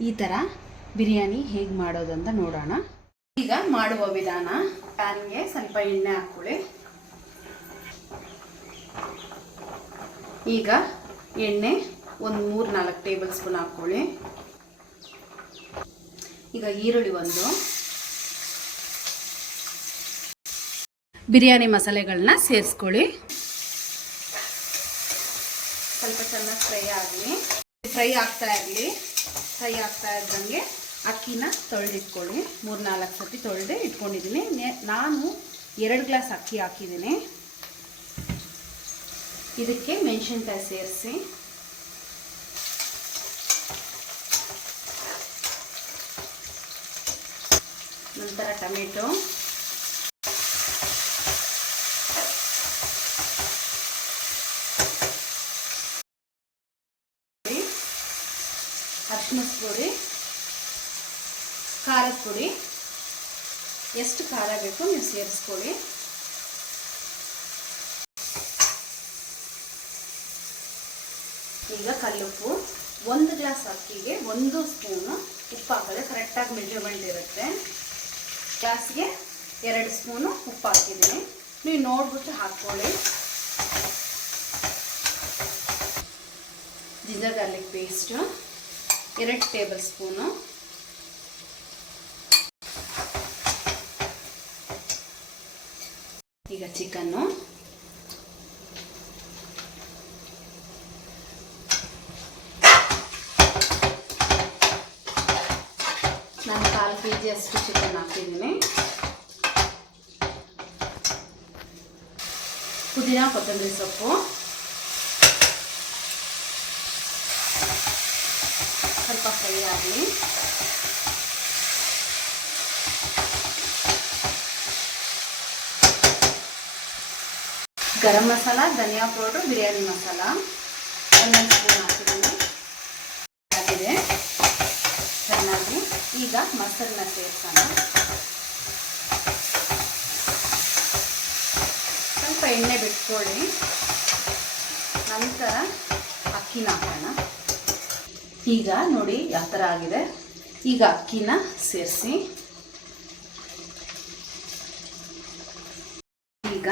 ಈ ಥರ ಬಿರಿಯಾನಿ ಹೇಗೆ ಮಾಡೋದಂತ ನೋಡೋಣ. ಈಗ ಮಾಡುವ ವಿಧಾನ, ಪ್ಯಾನ್ಗೆ ಸ್ವಲ್ಪ ಎಣ್ಣೆ ಹಾಕ್ಕೊಳ್ಳಿ. ಈಗ ಎಣ್ಣೆ ಒಂದು ಮೂರು ನಾಲ್ಕು ಟೇಬಲ್ ಸ್ಪೂನ್ ಹಾಕ್ಕೊಳ್ಳಿ. ಈಗ ಈರುಳ್ಳಿ ಒಂದು. ಬಿರಿಯಾನಿ ಮಸಾಲೆಗಳನ್ನ ಸೇರಿಸ್ಕೊಳ್ಳಿ. ಸ್ವಲ್ಪ ಚೆನ್ನಾಗಿ ಫ್ರೈ ಆಗಲಿ. ಫ್ರೈ ಆಗ್ತಾ ಇರಲಿ. ಫ್ರೈ ಆಗ್ತಾ ಇದ್ದಂಗೆ ಅಕ್ಕಿನ ತೊಳೆದಿಟ್ಕೊಳ್ಳಿ. ಮೂರು ನಾಲ್ಕು ಸತಿ ತೊಳೆದು ಇಟ್ಕೊಂಡಿದ್ದೀನಿ. ನಾನು ಎರಡು ಗ್ಲಾಸ್ ಅಕ್ಕಿ ಹಾಕಿದ್ದೀನಿ. ಇದಕ್ಕೆ ಮೆಣಸಿನ್ಕಾಯಿ ಸೇರಿಸಿ. ನಂತರ ಟೊಮೆಟೊ. ಅರಿಶಿನದ ಪುಡಿ, ಖಾರದ ಪುಡಿ, ಎಷ್ಟು ಖಾರ ಬೇಕು ನೀವು ಸೇರಿಸ್ಕೊಳ್ಳಿ. ಈಗ ಕಲ್ಲುಪ್ಪು, ಒಂದು ಗ್ಲಾಸ್ ಅಕ್ಕಿಗೆ ಒಂದು ಸ್ಪೂನು ಉಪ್ಪು ಹಾಕಿದ್ರೆ ಕರೆಕ್ಟಾಗಿ ಮೆಜರ್ಮೆಂಟ್ ಇರುತ್ತೆ ಗ್ಲಾಸ್ಗೆ ಎರಡು ಸ್ಪೂನು ಉಪ್ಪು ಹಾಕಿದ್ದೀನಿ. ನೀವು ನೋಡ್ಬಿಟ್ಟು ಹಾಕ್ಕೊಳ್ಳಿ. ಜಿಂಜರ್ ಗಾರ್ಲಿಕ್ ಪೇಸ್ಟು ಎರಡು ಟೇಬಲ್ ಸ್ಪೂನು ಈಗ ಚಿಕನ್ನು ನಾನು ಕಾಲು ಕೆ ಜಿ ಅಷ್ಟು ಚಿಕನ್ ಹಾಕಿದ್ದೀನಿ ಪುದೀನ ಕೊತ್ತಂಬರಿ ಸೊಪ್ಪು ಫ್ರೈ ಆಗಲಿ ಗರಂ ಮಸಾಲ, ಧನಿಯಾ ಪೌಡ್ರು, ಬಿರಿಯಾನಿ ಮಸಾಲ. ಒಂದೊಂದು ಆಗಿದೆ. ಚೆನ್ನಾಗಿ. ಈಗ ಮಸಾಲನ್ನ ಸೇರಿಸೋಣ. ಸ್ವಲ್ಪ ಎಣ್ಣೆ ಬಿಟ್ಕೊಳ್ಳಿ. ನಂತರ ಅಕ್ಕಿನ ಹಾಕೋಣ. ಈಗ ನೋಡಿ ಯಾವ ಥರ ಆಗಿದೆ. ಈಗ ಅಕ್ಕಿನ ಸೇರಿಸಿ. ಈಗ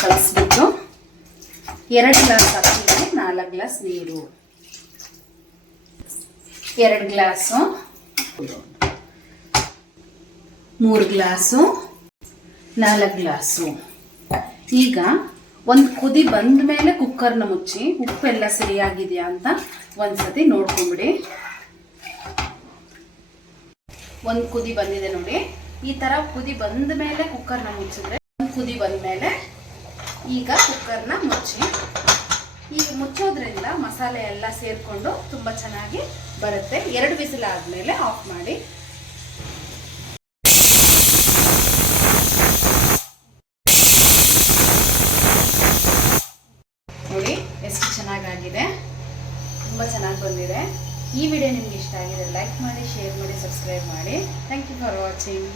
ಕಳಿಸ್ಬಿಟ್ಟು ಎರಡು ಗ್ಲಾಸ್ ಅಕ್ಕಿಗೆ ನಾಲ್ಕು ಗ್ಲಾಸ್ ನೀರು. ಎರಡು ಗ್ಲಾಸು. ಮೂರು ಗ್ಲಾಸು. ನಾಲ್ಕು ಗ್ಲಾಸು. ಈಗ ಒಂದು ಕುದಿ ಬಂದ ಮೇಲೆ ಕುಕ್ಕರ್ನ ಮುಚ್ಚಿ ಉಪ್ಪೆಲ್ಲ ಸರಿಯಾಗಿದೆಯಾ ಅಂತ ಒಂದ್ಸತಿ ನೋಡ್ಕೊಂಬಿಡಿ. ಒಂದು ಕುದಿ ಬಂದಿದೆ ನೋಡಿ. ಈ ತರ ಕುದಿ ಬಂದ ಮೇಲೆ ಕುಕ್ಕರ್ನ ಮುಚ್ಚಿದ್ರೆ ಒಂದು ಕುದಿ ಬಂದ ಮೇಲೆ ಈಗ ಕುಕ್ಕರ್ನ ಮುಚ್ಚಿ. ಈ ಮುಚ್ಚೋದ್ರಿಂದ ಮಸಾಲೆ ಎಲ್ಲ ಸೇರಿಕೊಂಡು ತುಂಬ ಚೆನ್ನಾಗಿ ಬರುತ್ತೆ. ಎರಡು ಬಿಸಿಲು ಆದಮೇಲೆ ಆಫ್ ಮಾಡಿ ನೋಡಿ ಎಷ್ಟು ಚೆನ್ನಾಗಾಗಿದೆ ತುಂಬ ಚೆನ್ನಾಗಿ ಬಂದಿದೆ. ಈ ವಿಡಿಯೋ ನಿಮ್ಗೆ ಇಷ್ಟ ಆಗಿದೆ ಲೈಕ್ ಮಾಡಿ ಶೇರ್ ಮಾಡಿ ಸಬ್ಸ್ಕ್ರೈಬ್ ಮಾಡಿ. Thank you for watching